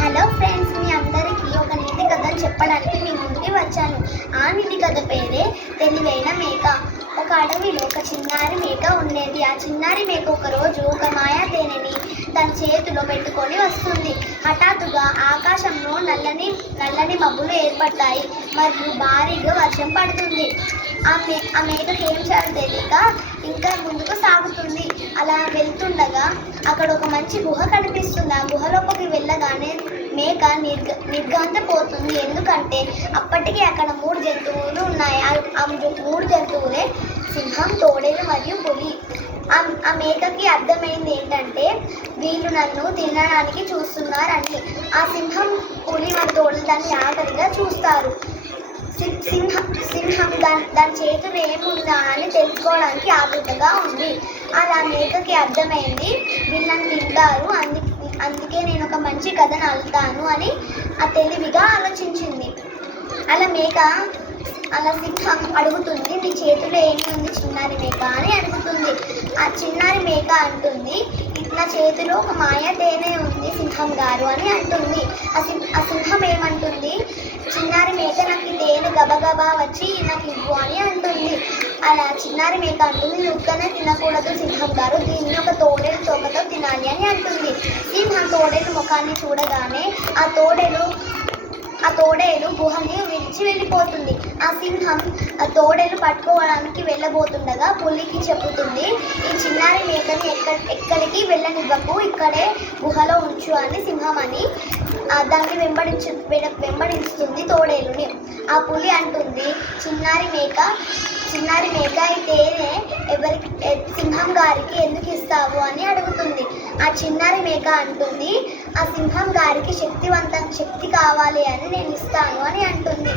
Hello friends, మీ అందరికీ ఒక నీతి కథను చెప్పడానికి మీ ముందుకి వచ్చాను. ఆ నీతి కథ పేరే తెలివైన మేక. ఒక అడవిలో ఒక చిన్నారి మేక ఉండేది. ఆ చిన్నారి మేక ఒకరోజు ఒక మాయా తేనెని తన చేతిలో పెట్టుకొని వస్తుంది. హఠాత్తుగా ఆకాశంలో నల్లని మబ్బులు ఏర్పడతాయి మరియు భారీగా వర్షం పడుతుంది. ఆ మేకకి ఏం చేయాలో తెలియక ఇంకా ముందుకు సాగుతుంది. అలా వెళ్తుండగా అక్కడ ఒక మంచి గుహ కనిపిస్తుంది. ఆ గుహలోకి వెళ్ళగానే మేక నిర్ఘాంతపోతుంది. ఎందుకంటే అప్పటికే అక్కడ 3 జంతువులు ఉన్నాయి. ఆ 3 జంతువులే సింహం, తోడేలు మరియు పులి. ఆ మేకకి అర్థమైంది ఏంటంటే వీళ్ళు నన్ను తినడానికి చూస్తున్నారని. ఆ సింహం, పులి మరియు తోడేలు దాన్ని ఆఖరిగా చూస్తారు. సింహం దాని చేతులు ఏముందా అని తెలుసుకోవడానికి ఆతృతగా ఉంది. అలా మేకకి అర్థమైంది వీళ్ళని తింటారు, అందుకే నేను ఒక మంచి కథను అల్లుతాను అని తెలివిగా ఆలోచించింది. అలా సింహం అడుగుతుంది, నీ చేతిలో ఏమి ఉంది చిన్నారి మేక అని అడుగుతుంది. ఆ చిన్నారి మేక అంటుంది, నా చేతిలో ఒక మాయా తేనె ఉంది సింహం గారు అని అంటుంది. ఆ సింహం ఏమంటుంది, చిన్నారి మేక నాకు తేనె గబగబా వచ్చి నాకు ఇవ్వు అని అంటుంది. అలా చిన్నారి మేక అంటుంది, నువ్వుగానే తినకూడదు సింహం గారు, దీన్ని ఒక తోడేలు తోకతో తినాలి అని అంటుంది. సింహం తోడేలు ముఖాన్ని చూడగానే ఆ తోడేలు గుహని విడిచి వెళ్ళిపోతుంది. ఆ సింహం ఆ తోడేలు పట్టుకోవడానికి వెళ్ళబోతుండగా పులికి చెబుతుంది, ఈ చిన్నారి మేకని ఎక్కడికి వెళ్ళనివ్వకు, ఇక్కడే గుహలో ఉంచు అని సింహం అని దాన్ని వెంబడిస్తుంది తోడేలుని. ఆ పులి అంటుంది, చిన్నారి మేక ఈ తేనె సింహం గారికి ఎందుకు ఇస్తావు అని అడుగుతుంది. ఆ చిన్నారి మేక అంటుంది, ఆ సింహం గారికి శక్తి కావాలి అని నేను ఇస్తాను అని అంటుంది.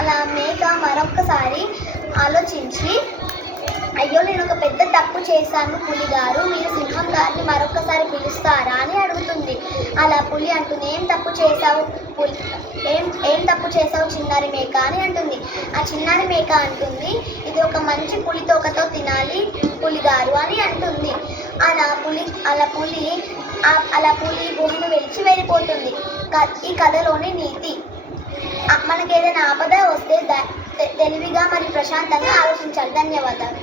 అలా మేక మరొక్కసారి ఆలోచించి, అయ్యో నేను ఒక పెద్ద తప్పు చేశాను పులి గారు, మీరు సింహం గారిని మరొకసారి పిలుస్తారా అని అడుగుతుంది. అలా పులి అంటుంది, ఏం తప్పు చేశావు చిన్నారి మేక అని అంటుంది. ఆ చిన్నారి మేక అంటుంది, ఇది ఒక మంచి పులి తోకతో తినాలి పులి గారు అని అంటుంది. అలా పులి గుహను విడిచి వెళ్ళిపోతుంది. ఈ కథలోని నీతి, మనకేదైనా ఆపద వస్తే తెలివిగా మరియు ప్రశాంతంగా ఆలోచించాలి. ధన్యవాదాలు.